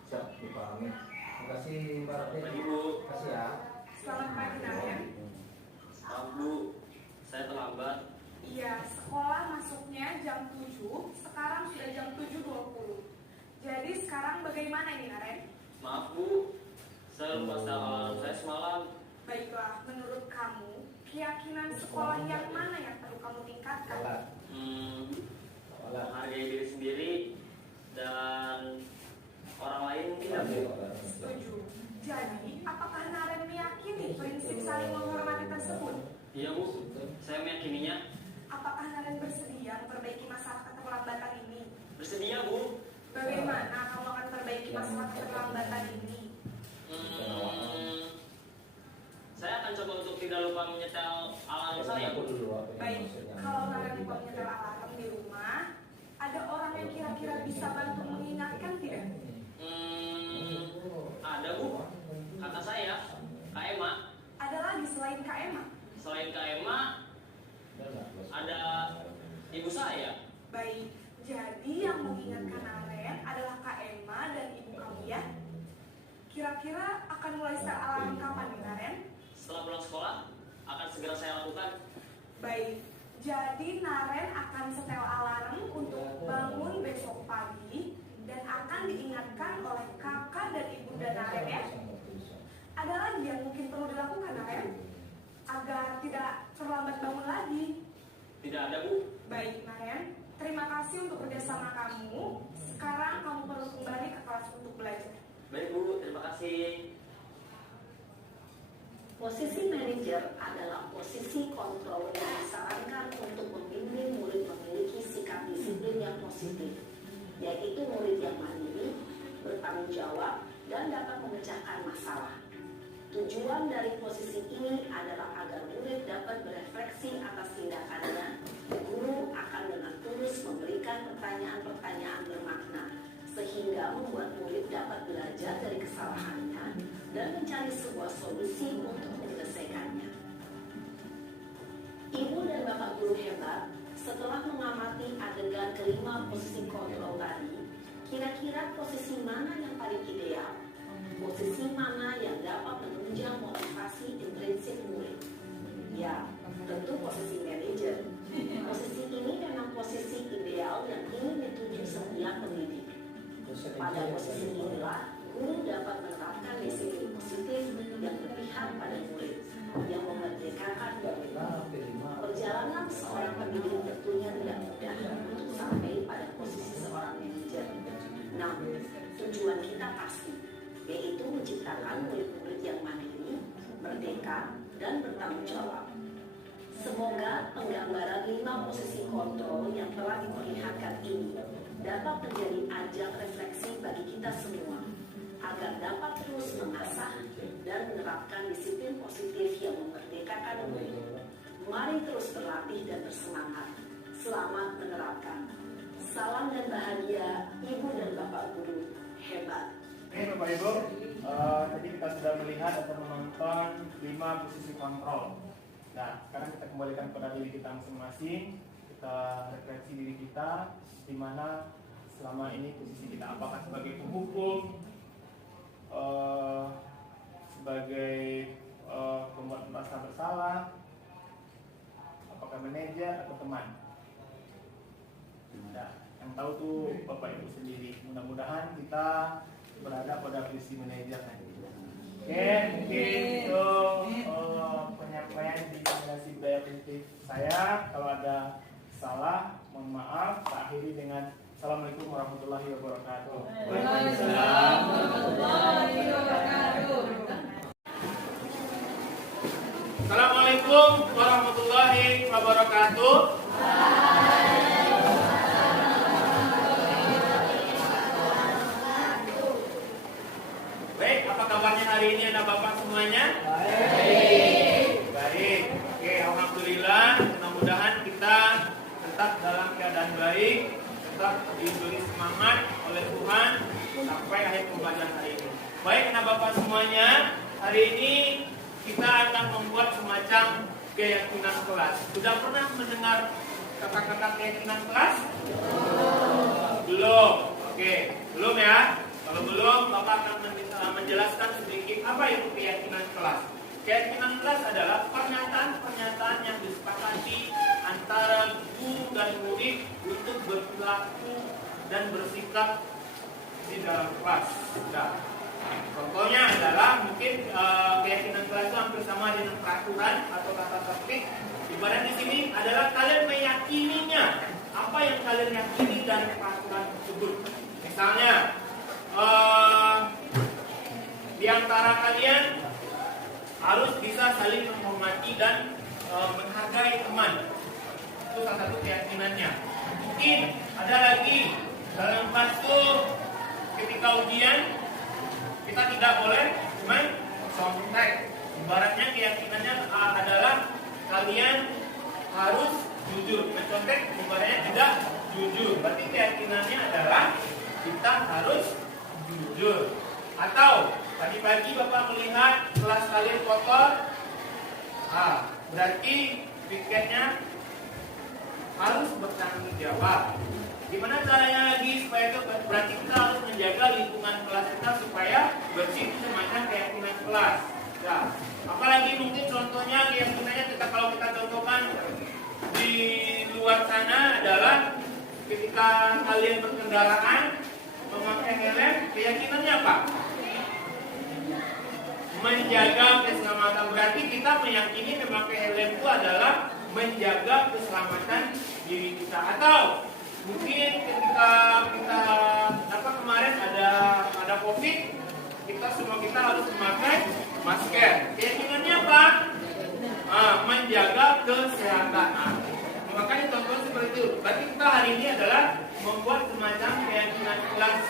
Siap, dipahami. Makasih Mbak Ratih. Pagi Bu. Makasih ya. selamat pagi Naren. Maaf Bu, saya terlambat. Iya, sekolah masuknya jam 7, sekarang sudah jam 7.20. Jadi sekarang bagaimana ini Naren? Maaf Bu, saya lupa setel alarm saya semalam. Baiklah, menurut kamu, keyakinan sekolah yang mana yang perlu kamu tingkatkan? Salah. Menghargai diri sendiri dan orang lain tidak Bu. Setuju. Jadi, apakah Naren meyakini prinsip saling menghormati tersebut? Iya Bu, saya meyakininya. Apakah Naren bersedia memperbaiki masalah keterlambatan ini? Bersedia Bu. Bagaimana kamu akan perbaiki masalah keterlambatan ini? Saya akan coba untuk tidak lupa menyetel alarm saya Bu. Baik, kalau Naren lupa menyetel alarm di rumah, ada orang yang kira-kira bisa bantu mengingatkan tidak? Ada Bu, kata saya, Kak Emma. Ada lagi selain Kak Emma? Selain Kak Emma, ada ibu saya. Baik, jadi yang mengingatkan Naren adalah Kak Emma dan ibu kamu ya? Kira-kira akan mulai setel alarm kapan nih Naren? Setelah pulang sekolah, akan segera saya lakukan. Baik, jadi Naren akan setel alarm untuk bangun besok pagi dan akan diingatkan oleh kakak dan ibunda Naren ya. Ada lagi yang mungkin perlu dilakukan Naren agar tidak terlambat bangun lagi? Tidak ada Bu. Baik Naren, terima kasih untuk kerjasama kamu. Sekarang kamu perlu kembali ke kelas untuk belajar. Baik Bu, terima kasih. Posisi manajer adalah posisi kontrol yang disarankan untuk membimbing murid memiliki sikap disiplin yang positif, yaitu murid yang mandiri, bertanggung jawab, dan dapat memecahkan masalah. Tujuan dari posisi ini adalah agar murid dapat berefleksi atas tindakannya. Guru akan dengan tulus memberikan pertanyaan-pertanyaan bermakna, sehingga membuat murid dapat belajar mencari sebuah solusi untuk menyelesaikannya. Ibu dan Bapak guru hebat, setelah mengamati adegan kelima posisi kontrol tadi, kira-kira posisi mana yang paling ideal? Posisi mana yang dapat menunjang motivasi intrinsik murid? Ya, tentu posisi manajer. Posisi ini memang posisi ideal yang ingin dituju setiap pendidik. Pada posisi inilah, guru dapat menerapkan disiplin positif yang berpihak pada murid, yang memerdekakan murid. Perjalanan seorang pendidik tentunya tidak mudah untuk sampai pada posisi seorang manajer. Namun, tujuan kita pasti, yaitu menciptakan murid-murid yang mandiri, merdeka, dan bertanggung jawab. Semoga penggambaran 5 posisi kontrol yang telah diperlihatkan ini dapat menjadi ajang refleksi bagi kita semua, agar dapat terus mengasah dan menerapkan disiplin positif yang memerdekakan murid. Mari terus berlatih dan bersemangat. Selamat menerapkan. Salam dan bahagia, Ibu dan Bapak guru hebat. Oke Bapak Ibu, tadi kita sudah melihat atau menonton 5 posisi kontrol. Nah, sekarang kita kembalikan pada diri kita masing-masing. Kita refleksi diri kita, di mana selama ini posisi kita, apakah sebagai penghukum, sebagai pembuat merasa bersalah, apakah manajer atau teman. Nah, yang tahu tuh Bapak Ibu sendiri. Mudah-mudahan kita berada pada posisi manajer nanti. Oke, mungkin itu penyampaian diskriminasi budaya positif saya. Kalau ada salah, mohon maaf. Saya akhiri dengan Assalamualaikum warahmatullahi wabarakatuh. Waalaikumsalam warahmatullahi wabarakatuh. Assalamualaikum warahmatullahi wabarakatuh. Baik, apa kabarnya hari ini anak bapak semuanya? Baik. Baik. Oke, alhamdulillah. Mudah-mudahan kita tetap dalam keadaan baik, tetap diberi semangat oleh Tuhan sampai akhir pembelajaran hari ini. Baik, anak bapak semuanya, hari ini kita akan membuat semacam keyakinan kelas. Sudah pernah mendengar kata-kata keyakinan kelas? Belum. Oke, belum ya? Kalau belum, Bapak akan menjelaskan sedikit apa itu keyakinan kelas. Keyakinan kelas adalah pernyataan-pernyataan yang disepakati antara guru dan murid untuk berperilaku dan bersikap di dalam kelas. Nah, contohnya adalah mungkin keyakinan kelas itu hampir sama dengan peraturan atau tata tertib. Ibarat di sini adalah kalian meyakininya apa yang kalian yakini dari peraturan tersebut. Misalnya, di antara kalian harus bisa saling menghormati dan menghargai teman. Itu salah satu keyakinannya. Mungkin ada lagi dalam kelas itu ketika ujian kita tidak boleh contek. Ibaratnya keyakinannya adalah kalian harus jujur. Mencontek ibaratnya tidak jujur. Berarti keyakinannya adalah kita harus jujur. Atau pagi-pagi Bapak melihat kelas kalian kotor, berarti pikirnya harus bertanggung jawab. Gimana caranya lagi supaya itu? Berarti kita harus menjaga lingkungan kelas kita supaya bersih, itu semacam keyakinan kelas. Nah, apalagi mungkin contohnya keyakinannya kalau kita contohkan di luar sana adalah ketika kalian berkendaraan memakai helm, keyakinannya apa? Menjaga keselamatan. Berarti kita meyakini memakai helm itu adalah menjaga keselamatan diri kita. Atau mungkin ketika kita kemarin ada COVID, kita harus memakai masker. Keyakinannya apa? Menjaga kesehatan. Makanya contohnya seperti itu. Berarti kita hari ini adalah membuat semacam keyakinan kelas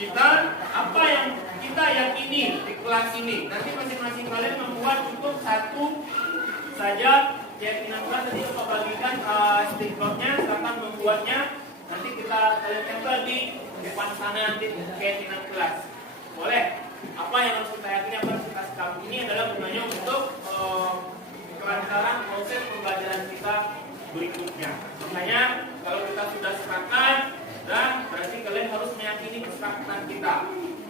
kita, apa yang kita yakini di kelas ini. Nanti masing-masing kalian membuat cukup satu saja keyakinan kelas. Nanti kita bagikan stikernya, silakan membuatnya. Nanti kalian tempel di depan sana nanti keyakinan kelas. Boleh? Apa yang harus kita yakini, apa yang harus kita ini adalah gunanya untuk kelancaran proses pembelajaran kita berikutnya. Makanya kalau kita sudah sepakat, dan berarti kalian harus meyakini kesepakatan kita.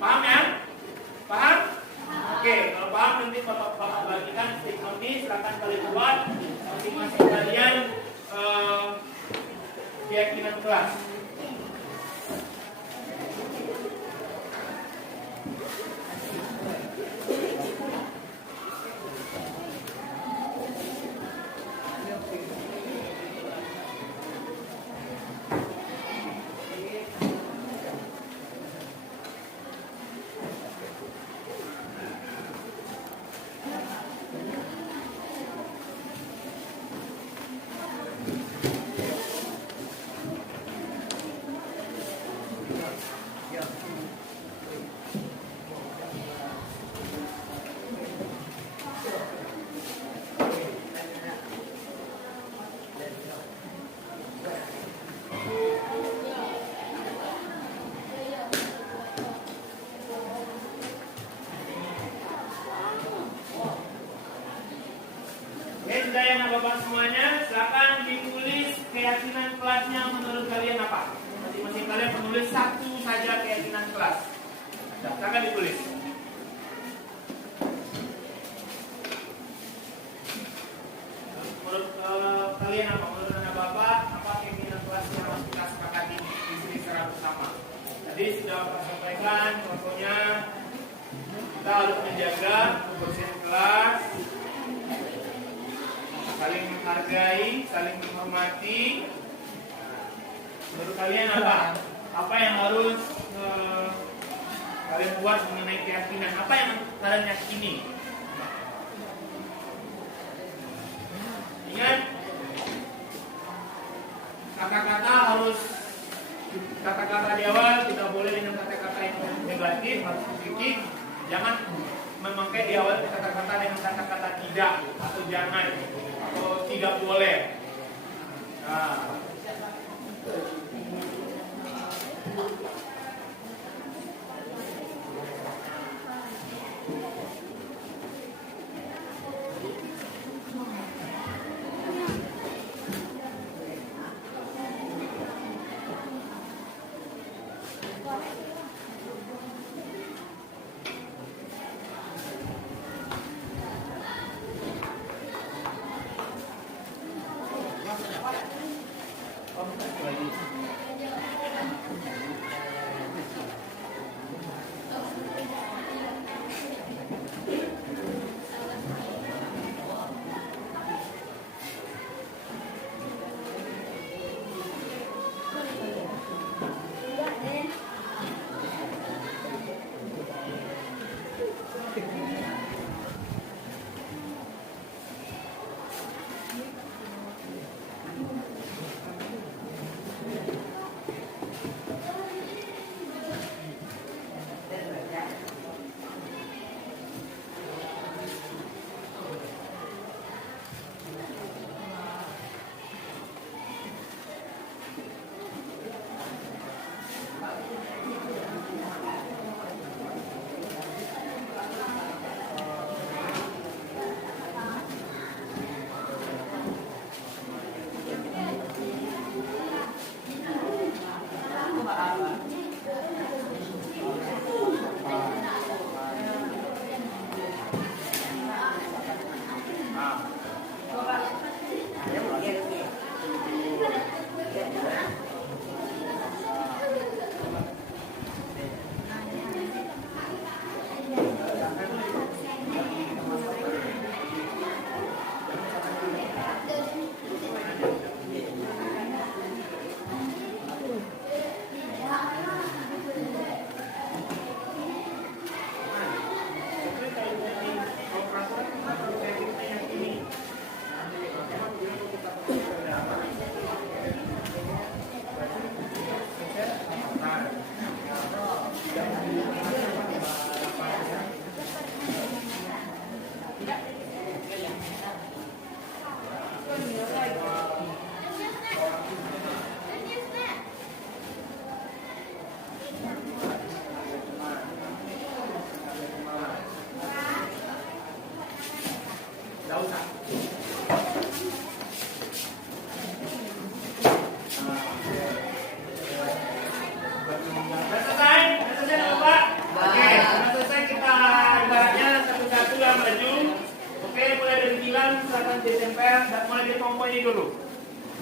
Paham ya? Paham? Oke, kalau paham nanti Bapak bagikan statement ini, silakan kalian buat masing-masing kalian keyakinan kelas. Bapak semuanya, silakan ditulis keyakinan kelasnya menurut kalian apa? Masing-masing kalian menulis satu saja keyakinan kelas. Silakan ditulis. Menurut kalian apa? Menurut anak Bapak, apa keyakinan kelas yang harus kita sepakati di sini secara bersama? Tadi sudah Bapak sampaikan, contohnya kita harus menjaga kebersihan kelas, saling menghargai, saling menghormati. Menurut kalian apa? Apa yang harus kalian buat mengenai keyakinan? Apa yang kalian yakini? Ingat, kata-kata di awal tidak boleh dengan kata-kata yang negatif, harus positif. Jangan memakai di awal kata-kata dengan kata-kata tidak atau jangan atau tidak boleh. Nah.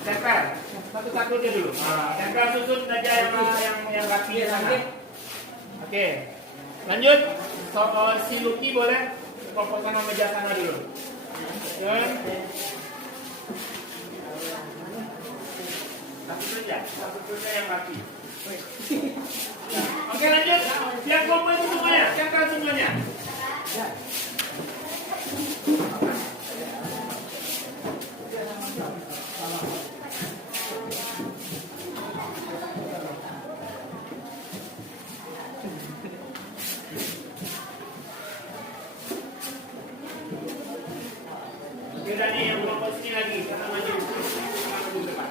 Tempel satu-satu aja dulu. Tempel susun saja yang laki sana. Oke. Lanjut. Si Lucky boleh proposan meja sana dulu. Satu saja yang laki. Oke, lanjut. Yang kumpul itu semuanya, siapkan semuanya. Oke, Dani yang kelompok sini lagi, karena maju. Maju ke depan.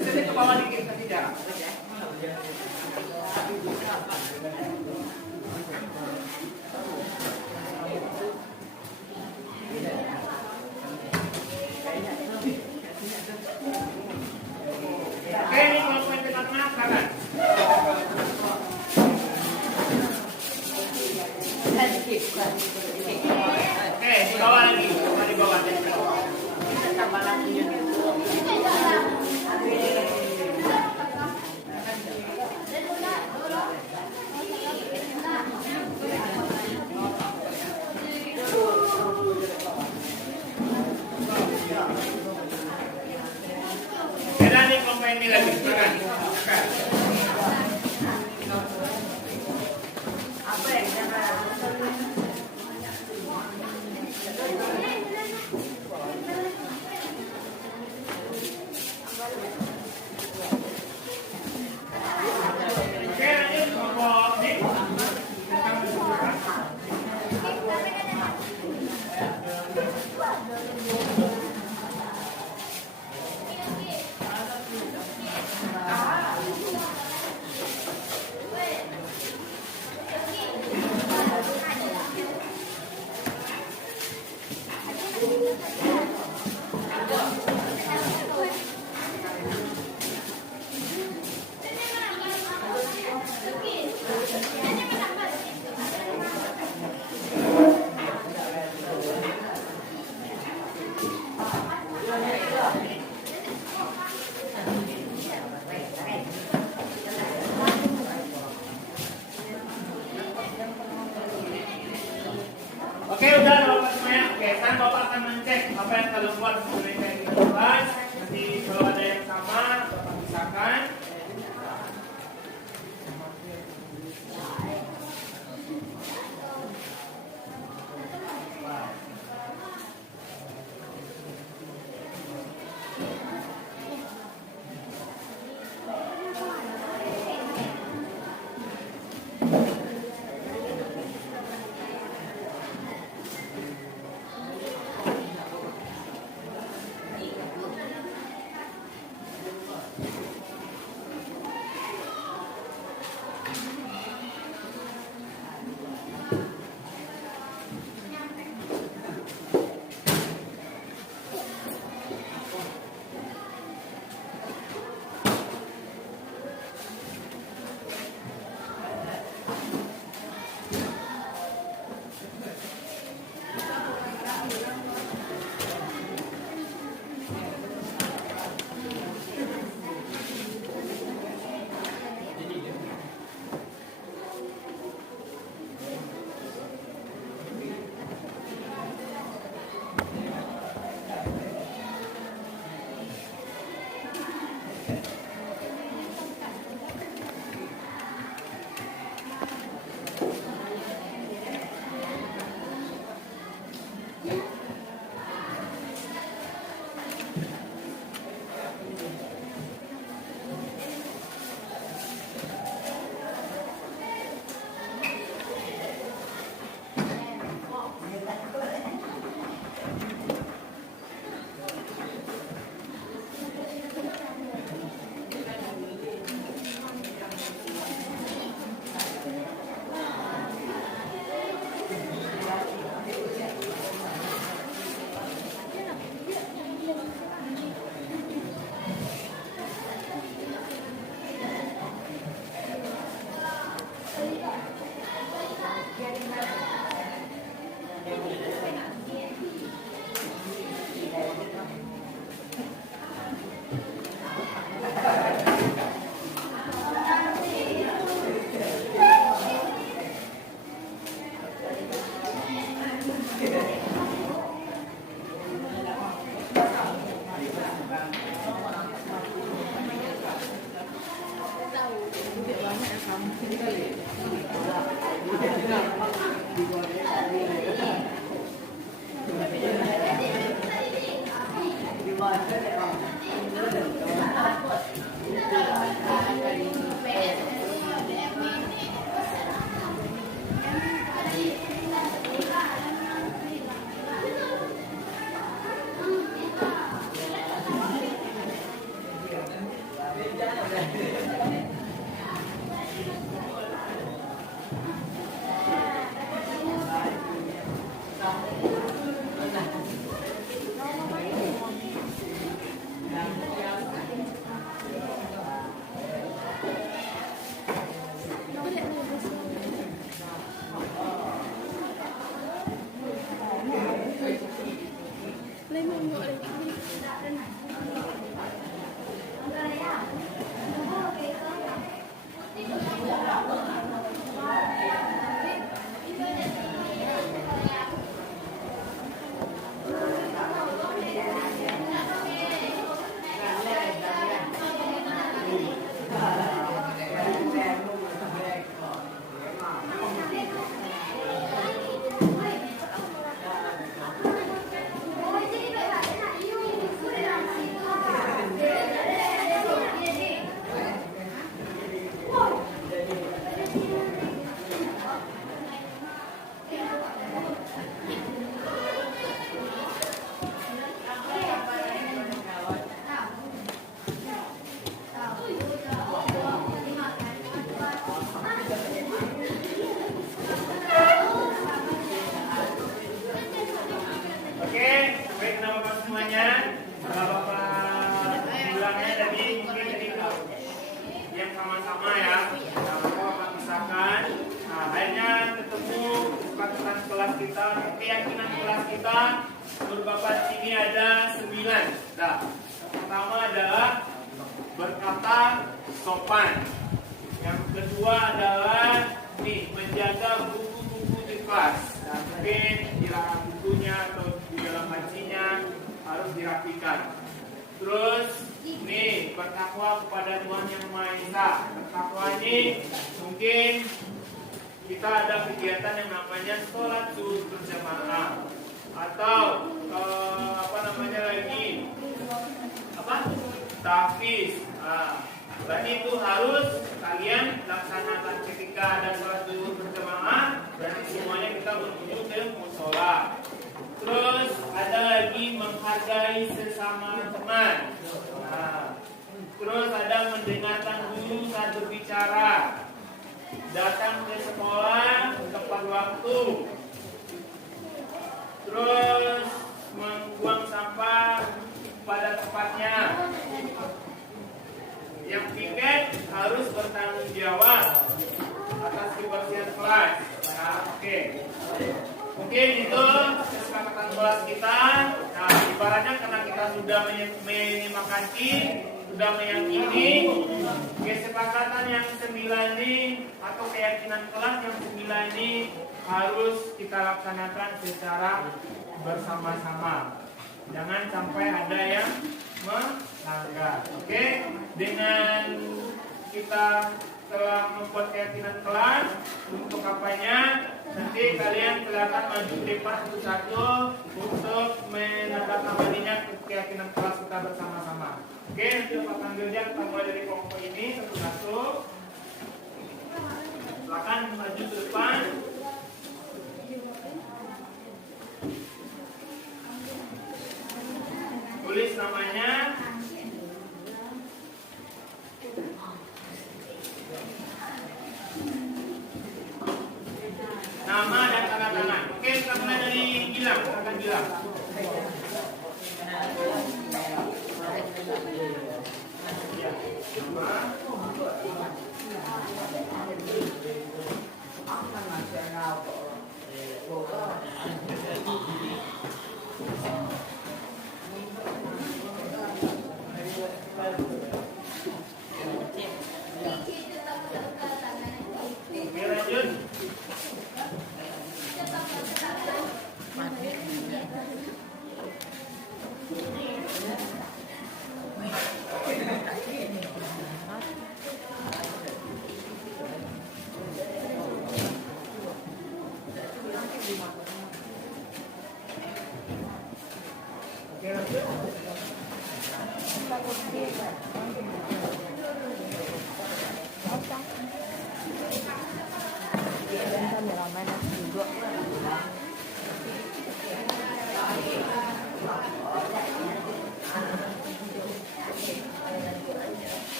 Saya ke bawah dikit, kasih jarak. Oke, ini kelompok yang tengah-tengah kanan. Oke, di bawah lagi, di bawah. Tambah lagi. Beda nih kelompok ini lagi, silakan. Apa yang Oke, udah Bapak semuanya. Oke, kan Bapak akan mencek apa yang kalian buat sebenarnya yang kita bahas. Nanti kalau ada yang sama, Bapak pisahkan.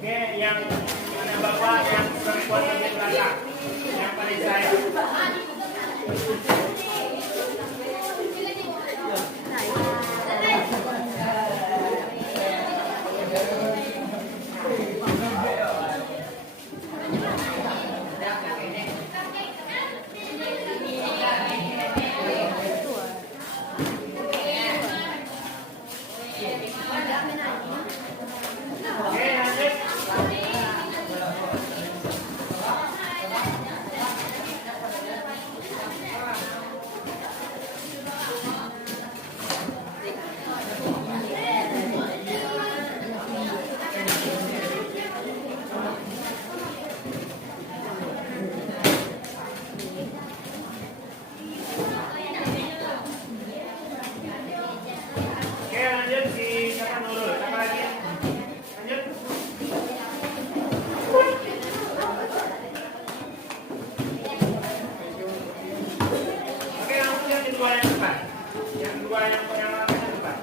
Oke, yang mana bapak yang perempuan bagian belakang, yang paling saya. Oke, lanjut. Oke, lanjut si siapa Nurul? Siapa lagi? Lanjut. Oke, langsung yang kedua yang depan. Yang kedua yang depan. Langsung yang depan.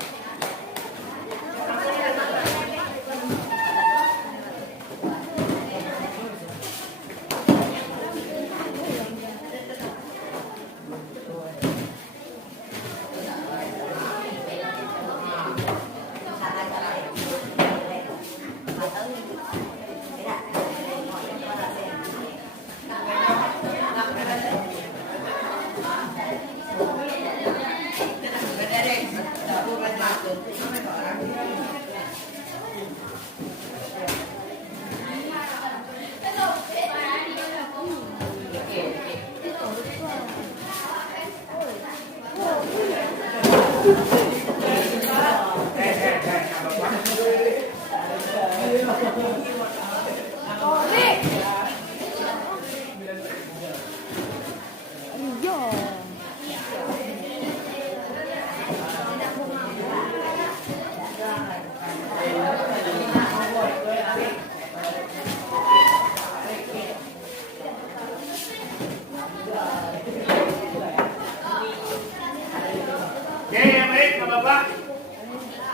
Oke, yang baik Bapak.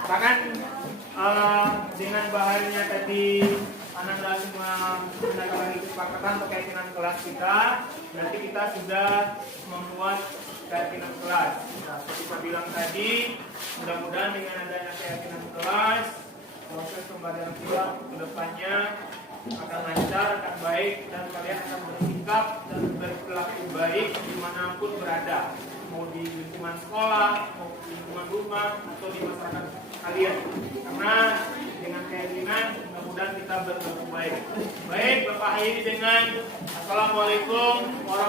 Bahkan dengan bahannya tadi Anda semua menandatangani kesepakatan terkait dengan kelas kita, berarti kita sudah membuat keyakinan kelas. Nah, seperti saya bilang tadi, mudah-mudahan dengan adanya keyakinan kelas, proses pembelajaran kita ke depannya akan lancar, akan baik, dan kalian akan bersikap dan berperilaku baik dimanapun berada, mau di lingkungan sekolah, mau di lingkungan rumah, atau di masyarakat kalian. Karena dengan keyakinan mudah-mudahan kita berlaku baik. Baik, Bapak akhiri dengan Assalamualaikum warahmatullahi wabarakatuh.